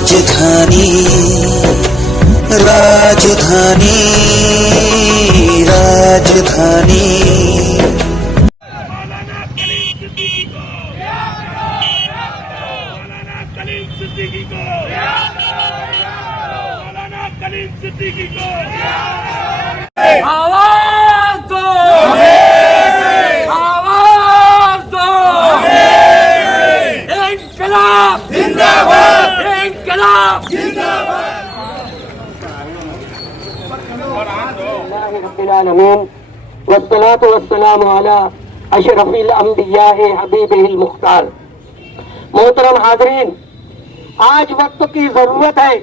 राजधानी राजधानी राजधानी मौलाना कलीम सिद्दीकी को मौलाना कलीम सिद्दीकी को मौलाना कलीम सिद्दीकी को आवाज दो आवाज दो इंकलाब जिंदाबाद इंकलाब आलमीन वस्सलातु वस्सलामु अला अशरफिल अंबिया हबीबिल मुख्तार। मोहतरम हाज़रीन, आज वक्त की जरूरत है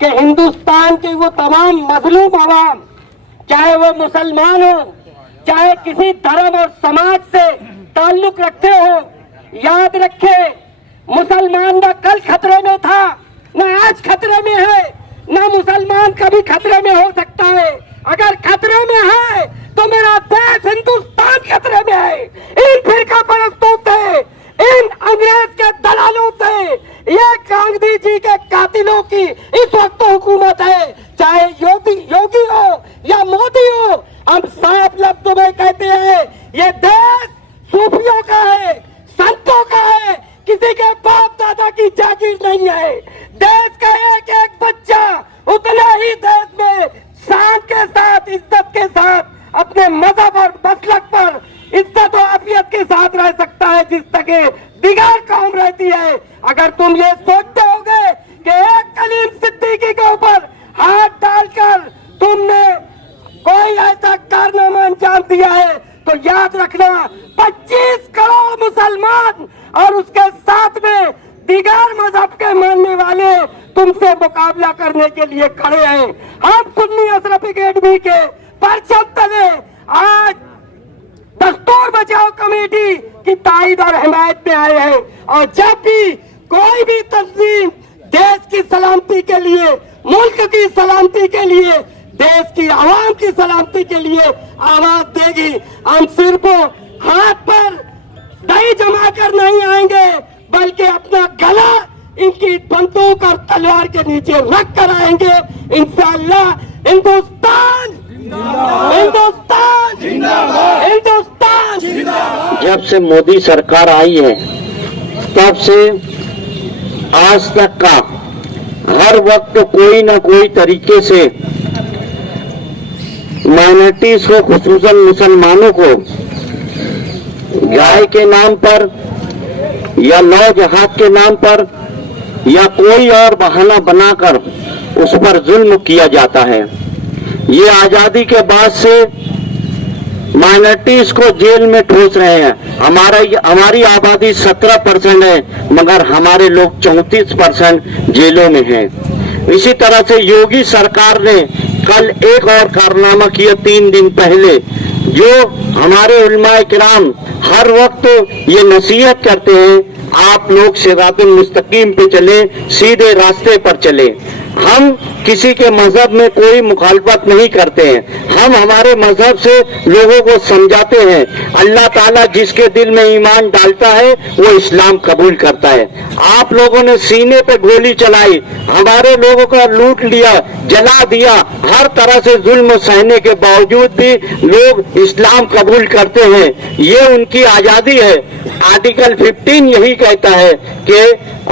कि हिंदुस्तान के वो तमाम मजलूम अवाम, चाहे वो मुसलमान हो, चाहे किसी धर्म और समाज से ताल्लुक रखते हो, याद रखे मुसलमान न कल खतरे में था, न आज खतरे में है, न मुसलमान कभी खतरे में हो सकता है। अगर खतरे में है तो मेरा देश हिंदुस्तान खतरे में है। इन फिरका परस्तों से, इन अंग्रेज के दलालों से, ये गांधी जी के कातिलों की इस वक्त हुकूमत है। चाहे योगी हो या मोदी हो, हम साफ लफ्जों में कहते हैं ये देश सूफियों का है, संतों का है, किसी के बाप दादा की जागीर नहीं है। देश का एक एक बच्चा उतना ही देश में शान के साथ, इज्जत के साथ, अपने मजहब और मसलक पर इज्जत और आफियत के साथ रह सकता है जिस तक दिगार कौम रहती है। अगर तुम ये सोचते होगे कि एक कलीम सिद्दीकी के ऊपर हाथ डालकर तुमने कोई ऐसा कारनामा अंजाम दिया है तो याद रखना 25 करोड़ मुसलमान और उसके साथ में दिगार मजहब के मानने वाले तुमसे मुकाबला करने के लिए खड़े हैं। हम सुन्नी अशरफ एकेडमी के परचम तले आज दस्तूर बचाओ कमेटी की ताईद और हिमायत में आए हैं, और जब भी कोई भी तंजीम देश की सलामती के लिए, मुल्क की सलामती के लिए, देश की आवाम की सलामती के लिए आवाज देगी, हम सिर्फ हाथ पर दही जमा कर नहीं आएंगे, बल्कि अपना गला इनकी बंदूक और तलवार के नीचे रख कर आएंगे। इंशाअल्लाह हिंदुस्तान हिंदुस्तान हिंदुस्तान। जब से मोदी सरकार आई है तब से आज तक का हर वक्त कोई ना कोई तरीके से माइनॉरिटीज को, खुसूसन मुसलमानों को गाय के नाम पर या नौ जहाज के नाम पर या कोई और बहाना बनाकर उस पर जुल्म किया जाता है। ये आजादी के बाद से माइनॉरिटीज को जेल में ठूस रहे हैं। हमारी आबादी 17% है, मगर हमारे लोग 34% जेलों में हैं। इसी तरह से योगी सरकार ने कल एक और कारनामा किया 3 दिन पहले, जो हमारे उलमाए किराम हर वक्त ये नसीहत करते हैं, आप लोग सिरातुल मुस्तकीम पे चले, सीधे रास्ते पर चले। हम किसी के मजहब में कोई मुखालफत नहीं करते हैं, हम हमारे मजहब से लोगों को समझाते हैं। अल्लाह ताला जिसके दिल में ईमान डालता है वो इस्लाम कबूल करता है। आप लोगों ने सीने पे गोली चलाई, हमारे लोगों का लूट लिया, जला दिया, हर तरह से जुल्म सहने के बावजूद भी लोग इस्लाम कबूल करते हैं। ये उनकी आजादी है। आर्टिकल 15 यही कहता है कि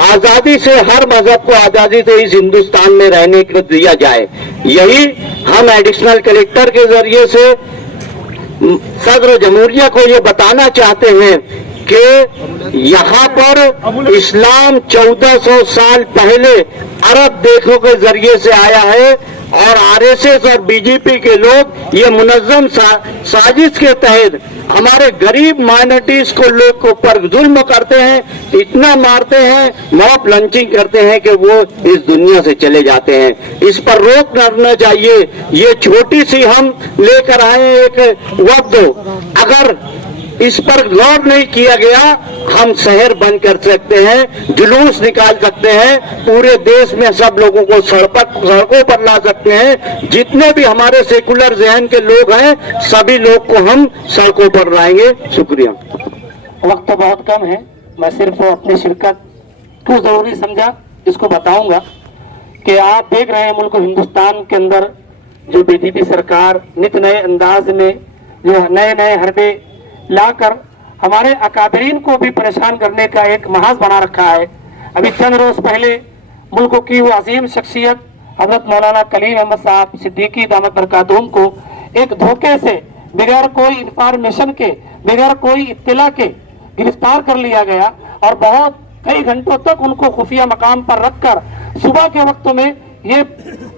आजादी से, हर मजहब को आजादी से इस हिंदुस्तान में रहने को दिया जाए। यही हम एडिशनल कलेक्टर के जरिए से सदर जमहूरिया को ये बताना चाहते हैं कि यहाँ पर इस्लाम 1400 साल पहले अरब देशों के जरिए से आया है, और आरएसएस और बीजेपी के लोग ये मुनज़्ज़म साजिश के तहत हमारे गरीब माइनॉरिटीज को लोग को पर जुल्म करते हैं, इतना मारते हैं, मॉब लंचिंग करते हैं कि वो इस दुनिया से चले जाते हैं। इस पर रोक करना चाहिए। ये छोटी सी हम लेकर आए एक वक्त, अगर इस पर गौर नहीं किया गया, हम शहर बंद कर सकते हैं, जुलूस निकाल सकते हैं, पूरे देश में सब लोगों को सड़कों पर ला सकते हैं। जितने भी हमारे सेकुलर जहन के लोग हैं, सभी लोग को हम सड़कों पर लाएंगे। शुक्रिया। वक्त बहुत कम है, मैं सिर्फ अपनी शिरकत को जरूरी समझा इसको बताऊंगा कि आप देख रहे हैं मुल्क हिंदुस्तान के अंदर जो बीजेपी सरकार नित नए अंदाज में जो नए नए हरबे लाकर हमारे अकादरीन को भी परेशान करने का एक महाज बना रखा है। अभी चंद रोज पहले मुल्क की वो अजीम शख्सियत हजरत मौलाना कलीम अहमद साहब सिद्दीकी दामत बरकातुहूम को एक धोखे से बगैर कोई इंफॉर्मेशन के बगैर कोई इत्तला के गिरफ्तार कर लिया गया और बहुत कई घंटों तक उनको खुफिया मकाम पर रखकर सुबह के वक्त में ये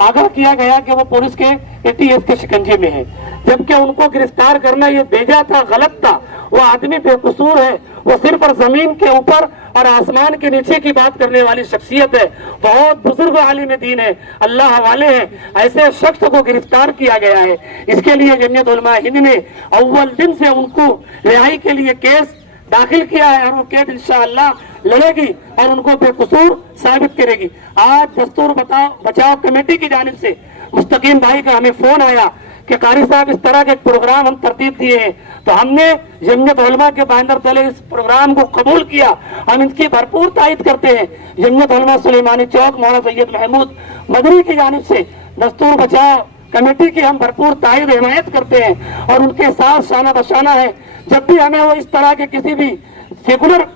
आगाह किया गया कि वो पुलिस के एटीएस के शिकंजे में है, जबकि उनको गिरफ्तार करना ये बेजा था, गलत था। वो आदमी बेकसूर है, वो सिर्फ और जमीन के ऊपर और आसमान के नीचे की बात करने वाली शख्सियत है, बहुत बुजुर्ग आलिम दीन है, अल्लाह वाले हैं। ऐसे शख्स को गिरफ्तार किया गया है। इसके लिए जमीयत उलमा हिंद ने अव्वल दिन से उनको रिहाई के लिए केस दाखिल किया है और वो केस इंशाअल्लाह लड़ेगी और उनको बेकसूर साबित करेगी। आज दस्तूर बचाओ कमेटी की जानिब से मुस्तकीम भाई का हमें फोन आया कि कारी साहब इस तरह के प्रोग्राम हम तरतीब दिए हैं, तो हमने जमीयत उलमा के बाइंदर तले इस प्रोग्राम को कबूल किया। हम इनकी भरपूर तायद करते हैं। जमीयत उलमा सुलेमानी चौक मौलाना सैयद महमूद मदनी की जानिब से दस्तूर बचाओ कमेटी की हम भरपूर तायद हिमायत करते हैं और उनके साथ शाना बशाना है। जब भी हमें वो इस तरह के किसी भी सेकुलर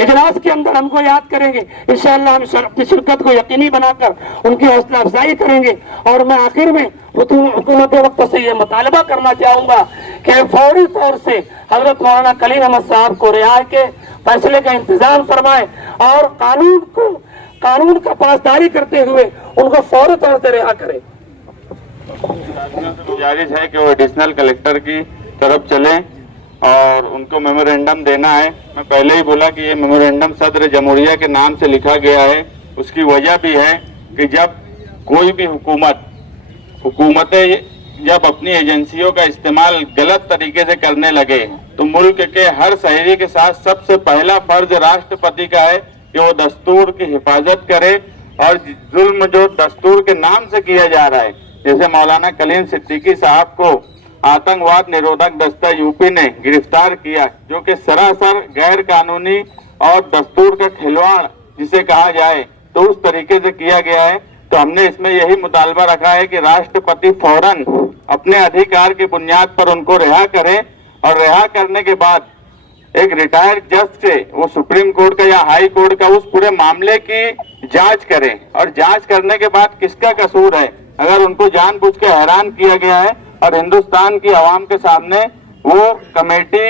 इजलास के अंदर हमको याद करेंगे, इंशाअल्लाह हम अपनी शिरकत को यकीनी बनाकर उनकी हौसला अफजाई करेंगे। और मैं आखिर में हुकूमत वक्त से ये मुतालबा करना चाहूंगा कि फौरी तौर से हजरत मौलाना कलीम अहमद साहब को रिहा के फैसले का इंतजाम फरमाए और कानून का पासदारी करते हुए उनको फौरी तौर से रिहा करें। गुजारिश है कि वो एडिशनल कलेक्टर की तरफ चलें और उनको मेमोरेंडम देना है। मैं पहले ही बोला कि ये मेमोरेंडम सदर जमहूरिया के नाम से लिखा गया है। उसकी वजह भी है कि जब कोई भी हुकूमतें जब अपनी एजेंसियों का इस्तेमाल गलत तरीके से करने लगे तो मुल्क के हर शहरी के साथ सबसे पहला फर्ज राष्ट्रपति का है कि वो दस्तूर की हिफाजत करे और जुल्म जो दस्तूर के नाम से किया जा रहा है, जैसे मौलाना कलीम सिद्दीकी साहब को आतंकवाद निरोधक दस्ता यूपी ने गिरफ्तार किया, जो कि सरासर गैर कानूनी और दस्तूर का खिलवाड़ जिसे कहा जाए तो उस तरीके से किया गया है। तो हमने इसमें यही मुतालबा रखा है कि राष्ट्रपति फौरन अपने अधिकार की बुनियाद पर उनको रिहा करें और रिहा करने के बाद एक रिटायर्ड जज से वो सुप्रीम कोर्ट का या हाई कोर्ट का उस पूरे मामले की जांच करें और जांच करने के बाद किसका कसूर है, अगर उनको जानबूझ के हैरान किया गया है और हिंदुस्तान की आवाम के सामने वो कमेटी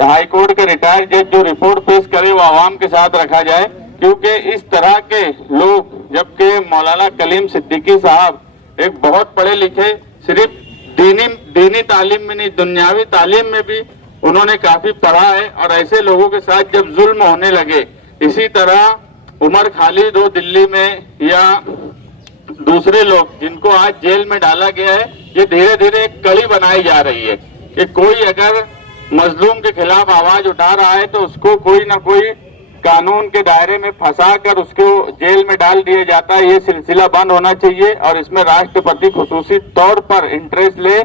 हाई कोर्ट के रिटायर्ड जज जो रिपोर्ट पेश करे वो आवाम के साथ रखा जाए। क्योंकि इस तरह के लोग, जबकि मौलाना कलीम सिद्दीकी साहब एक बहुत पढ़े लिखे, सिर्फ दीनी तालीम में नहीं दुनियावी तालीम में भी उन्होंने काफी पढ़ा है, और ऐसे लोगों के साथ जब जुल्म होने लगे, इसी तरह उमर खालिद हो दिल्ली में या दूसरे लोग जिनको आज जेल में डाला गया है, ये धीरे धीरे एक कड़ी बनाई जा रही है कि कोई अगर मजलूम के खिलाफ आवाज उठा रहा है तो उसको कोई ना कोई कानून के दायरे में फंसा कर उसको जेल में डाल दिया जाता है। ये सिलसिला बंद होना चाहिए और इसमें राष्ट्रपति खुसूसी तौर पर इंटरेस्ट ले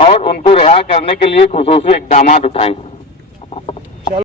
और उनको रिहा करने के लिए खुसूसी इक़दाम उठाएं।